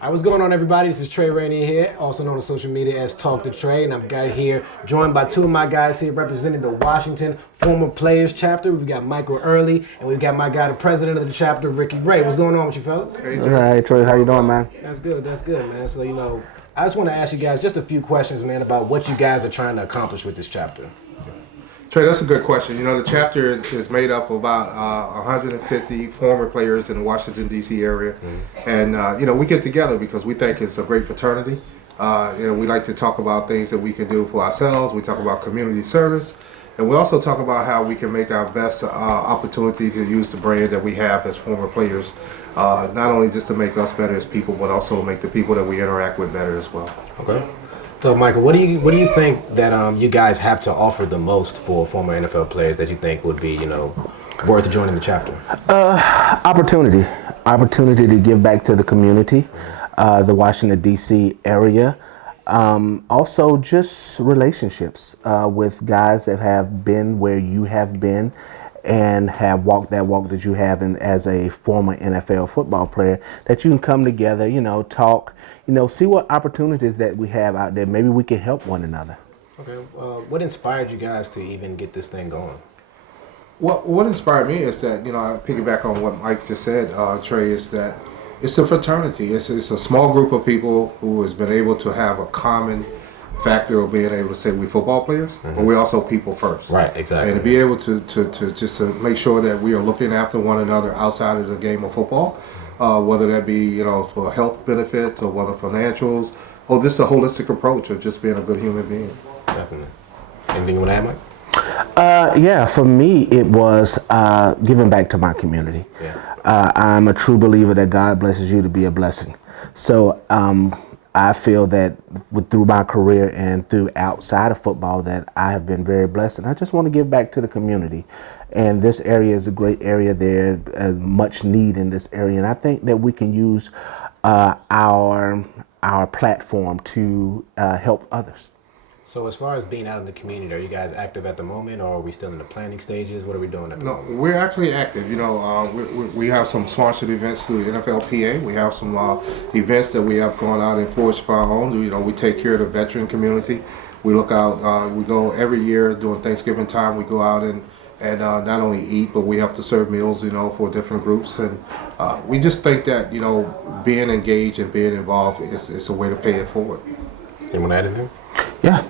What's going on, everybody? This is Tray Rainey here, also known on social media as Talk to Trey, and I'm here joined by two of my guys here representing the Washington Former Players Chapter. We've got Michael Early, and we've got my guy, the president of the chapter, Ricky Ray. What's going on with you fellas? Hey, Trey, how you doing, man? That's good, man. So, I just want to ask you guys just a few questions, man, about what you guys are trying to accomplish with this chapter. Trey, that's a good question. The chapter is made up of about 150 former players in the Washington, D.C. area. And, we get together because we think it's a great fraternity. We like to talk about things that we can do for ourselves. We talk about community service. And we also talk about how we can make our best opportunity to use the brand that we have as former players, not only just to make us better as people, but also make the people that we interact with better as well. Okay. So, Michael, what do you think that you guys have to offer the most for former NFL players that you think would be, worth joining the chapter? Opportunity to give back to the community, the Washington D.C. area. Also, just relationships with guys that have been where you have been and have walked that walk that you have as a former NFL football player, that you can come together, talk, see what opportunities that we have out there. Maybe we can help one another. Okay. What inspired you guys to even get this thing going? What inspired me is that, I piggyback on what Mike just said, Trey, is that it's a fraternity. It's a small group of people who has been able to have a common factor of being able to say we're football players, but we're also people first. Right, exactly. And to be able to just to make sure that we are looking after one another outside of the game of football, whether that be, for health benefits or whether financials, or just a holistic approach of just being a good human being. Definitely. Anything you want to add, Mike? Yeah, for me, it was giving back to my community. Yeah. I'm a true believer that God blesses you to be a blessing. So I feel that through my career and through outside of football that I have been very blessed, and I just want to give back to the community. And this area is a great area. There's much need in this area, and I think that we can use our platform to help others. So as far as being out in the community, are you guys active at the moment, or are we still in the planning stages? What are we doing at the moment? No, we're actually active. We have some sponsored events through the NFLPA. We have some events that we have going out in Forge for our own. We take care of the veteran community. We look out. We go every year during Thanksgiving time. We go out and not only eat, but we have to serve meals, for different groups. And we just think that, being engaged and being involved is a way to pay it forward. You want to add anything? Yeah,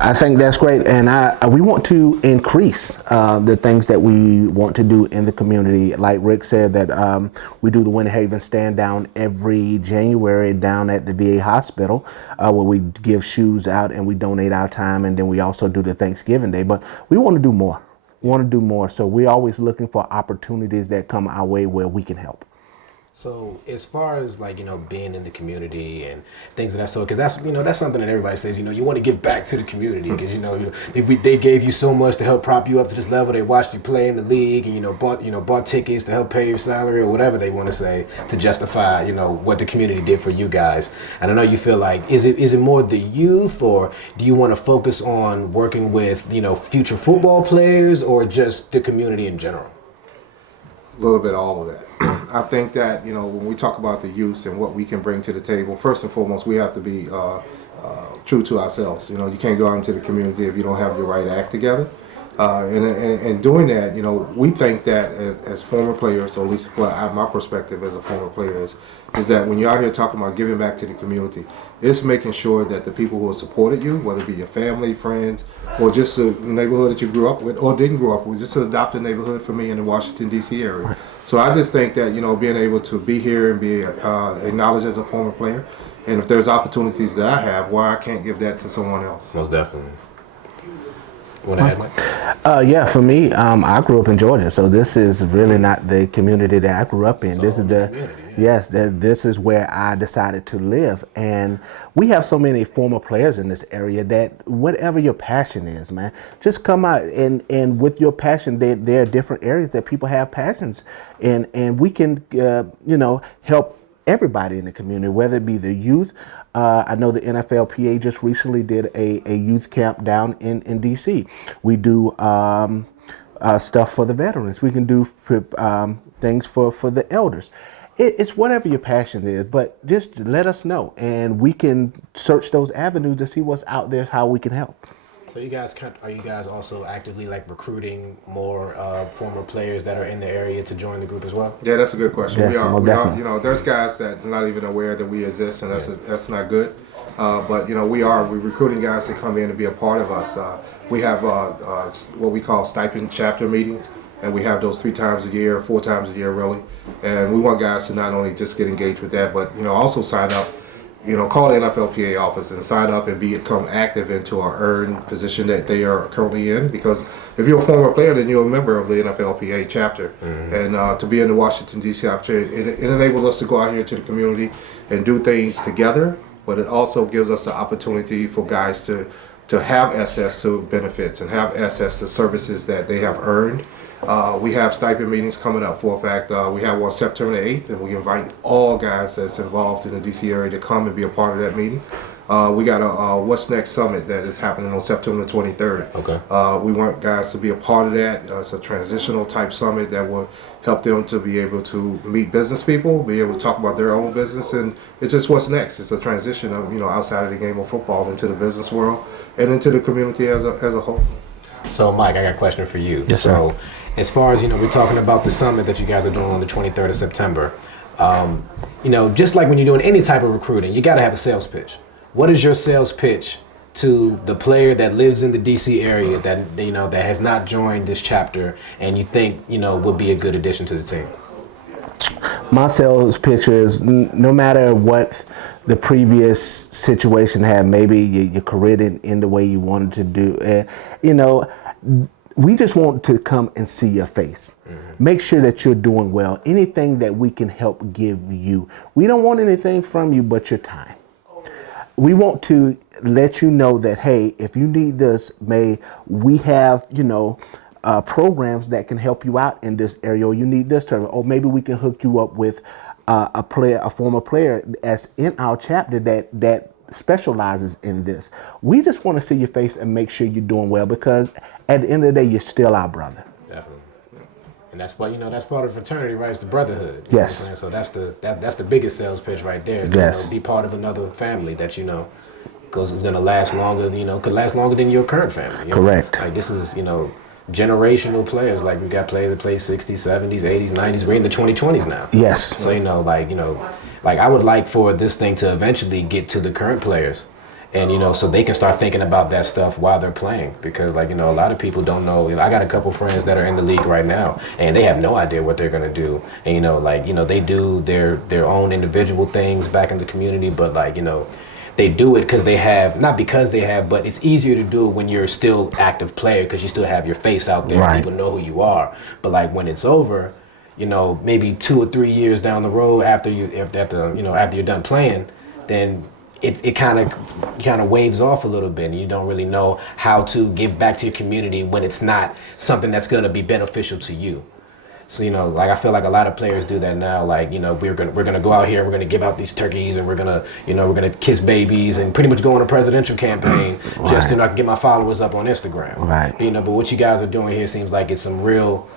I think that's great, and we want to increase the things that we want to do in the community. Like Rick said, that we do the Winter Haven stand down every January down at the VA hospital, where we give shoes out and we donate our time, and then we also do the Thanksgiving Day. But we want to do more. So we're always looking for opportunities that come our way where we can help. So as far as being in the community and things of that sort, because that's something that everybody says, you want to give back to the community because they gave you so much to help prop you up to this level. They watched you play in the league and bought tickets to help pay your salary or whatever they want to say to justify what the community did for you guys. And I know you feel like is it more the youth, or do you want to focus on working with future football players, or just the community in general? A little bit of all of that. I think that, when we talk about the youth and what we can bring to the table, first and foremost, we have to be true to ourselves. You can't go out into the community if you don't have your right act together. And doing that, we think that as former players, or at least my perspective as a former player is that when you're out here talking about giving back to the community, it's making sure that the people who have supported you, whether it be your family, friends, or just the neighborhood that you grew up with or didn't grow up with, just an adopted neighborhood for me in the Washington, D.C. area. So I just think that, being able to be here and be acknowledged as a former player, and if there's opportunities that I have, why I can't give that to someone else. Most definitely. Want to add, Mike? Yeah, for me, I grew up in Georgia, so this is really not the community that I grew up in. This is the community, yeah. Yes, this is where I decided to live, and we have so many former players in this area that whatever your passion is, man, just come out and with your passion, there are different areas that people have passions, and we can help everybody in the community, whether it be the youth. I know the NFLPA just recently did a youth camp down in D.C. We do stuff for the veterans. We can do things for the elders. It's whatever your passion is, but just let us know, and we can search those avenues to see what's out there, how we can help. So are you guys also actively like recruiting more former players that are in the area to join the group as well? Yeah, that's a good question. We are. Definitely. You know, there's guys that's not even aware that we exist, and that's not good. But you know, we're recruiting guys to come in and be a part of us. We have what we call stipend chapter meetings, and we have those 3 times a year, 4 times a year, really. And we want guys to not only just get engaged with that, but you know, also sign up. You know, call the NFLPA office and sign up and become active into our earned position that they are currently in. Because if you're a former player, then you're a member of the NFLPA chapter. And to be in the Washington, D.C. chapter, it enables us to go out here to the community and do things together. But it also gives us the opportunity for guys to have access to benefits and have access to services that they have earned. We have stipend meetings coming up. For a fact, we have one September the 8th, and we invite all guys that's involved in the DC area to come and be a part of that meeting. We got a What's Next Summit that is happening on September the 23rd. Okay. We want guys to be a part of that. It's a transitional type summit that will help them to be able to meet business people, be able to talk about their own business, and it's just what's next. It's a transition of, you know, outside of the game of football into the business world and into the community as a whole. So, Mike, I got a question for you. Yes, sir. So, as far as, you know, we're talking about the summit that you guys are doing on the 23rd of September. You know, just like when you're doing any type of recruiting, you got to have a sales pitch. What is your sales pitch to the player that lives in the DC area that, you know, that has not joined this chapter and you think, you know, would be a good addition to the team? My sales pitch is no matter what the previous situation had, maybe your career didn't end the way you wanted to do, you know, we just want to come and see your face. Make sure that you're doing well. Anything that we can help give you. We don't want anything from you but your time. We want to let you know that, hey, if you need this, we have, you know, programs that can help you out in this area, or you need this term, or maybe we can hook you up with a former player as in our chapter that specializes in this. We just want to see your face and make sure you're doing well, because at the end of the day, you're still our brother. Definitely. And that's why, you know, that's part of fraternity, right? It's the brotherhood. You Yes. know what I'm saying? So that's the biggest sales pitch right there. Is Yes. To, you know, be part of another family that, you know, goes is going to last longer, you know, could last longer than your current family. You Correct. Know? Like, this is, you know, generational players. Like, we've got players that play 60s, 70s, 80s, 90s. We're in the 2020s now. Yes. So, you know, like I would like for this thing to eventually get to the current players. And, you know, so they can start thinking about that stuff while they're playing. Because, like, you know, a lot of people don't know. You know, I got a couple friends that are in the league right now, and they have no idea what they're going to do. And, you know, like, you know, they do their own individual things back in the community. But, like, you know, they do it because they have, not because they have, but it's easier to do it when you're still active player, because you still have your face out there. Right. And people know who you are. But, like, when it's over, you know, maybe 2 or 3 years down the road after you're done playing, then it kind of waves off a little bit, and you don't really know how to give back to your community when it's not something that's going to be beneficial to you. So, you know, like, I feel like a lot of players do that now. Like, you know, we're gonna go out here, we're gonna give out these turkeys, and we're gonna kiss babies and pretty much go on a presidential campaign just so I can get my followers up on Instagram. Right. But, you know, but what you guys are doing here seems like it's some real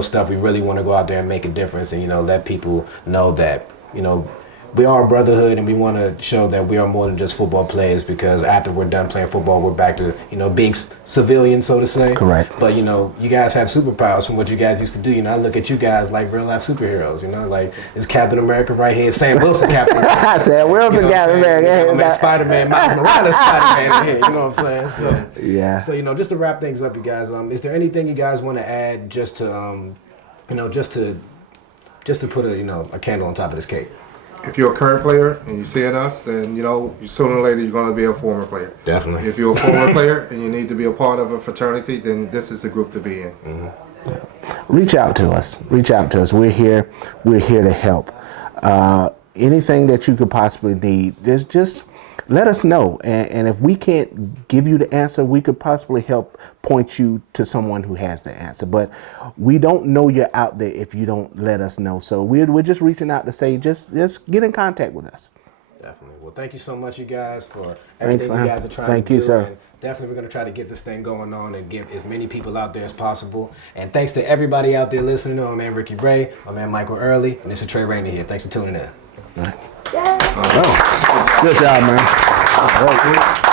stuff. We really want to go out there and make a difference, and, you know, let people know that, you know, we are a brotherhood, and we want to show that we are more than just football players, because after we're done playing football, we're back to, you know, being civilian, so to say. Correct. But, you know, you guys have superpowers from what you guys used to do. You know, I look at you guys like real life superheroes, you know, like this Captain America right here, Sam Wilson Captain America. Sam Wilson, You know Captain America. Man, Spider-Man, Miles Morales Spider-Man here, you know what I'm saying? So, Yeah. So, you know, just to wrap things up, you guys, is there anything you guys want to add just to, you know, just to put a candle on top of this cake? If you're a current player and you're seeing us, then, you know, sooner or later you're going to be a former player. Definitely. If you're a former player and you need to be a part of a fraternity, then this is the group to be in. Reach out to us. We're here to help. Anything that you could possibly need, just let us know. And if we can't give you the answer, we could possibly help point you to someone who has the answer. But we don't know you're out there if you don't let us know. So we're just reaching out to say, just get in contact with us. Definitely. Well, thank you so much, you guys, for Thanks, everything man. you guys are trying Thank to you, do. sir. And definitely, we're going to try to get this thing going on and get as many people out there as possible. And thanks to everybody out there listening. My man Ricky Ray, my man Michael Early, and this is Tray Rainey here. Thanks for tuning in. Oh, good job, man. All right.